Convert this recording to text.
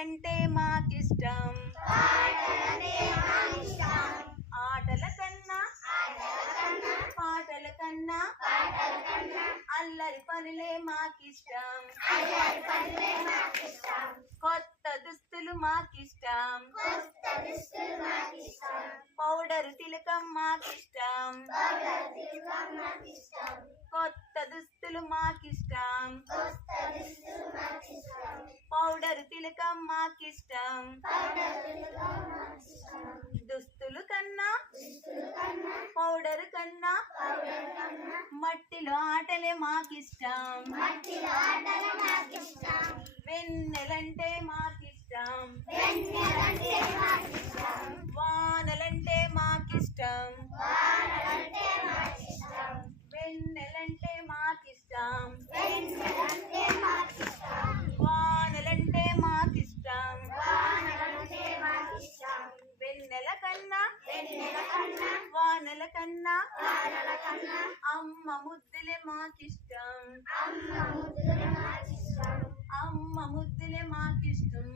ఆటలంటే మాకిష్టం ఆటల కన్నా పాటల కన్నా అల్లరి పనులే మాకిష్టం కొత్త దుస్తులు మాకిష్టం పౌడరు తిలకం మాకిష్టం కొత్త దుస్తులు మాకిష్టం పౌడరు తిలకం మాకిష్టం దుస్తులు కన్నా పౌడరు కన్నా మట్టిలో ఆటలే మాకిష్టం వెన్నెలంటే మాకిష్టం వానలంటే మాకిష్టం వెన్నెలంటే మాకిష్టం వానలంటే మాకిష్టం వెన్నెల కన్నా వానల కన్నా అమ్మ ముద్దులే మాకిష్టం అమ్మ ముద్దులే మాకిష్టం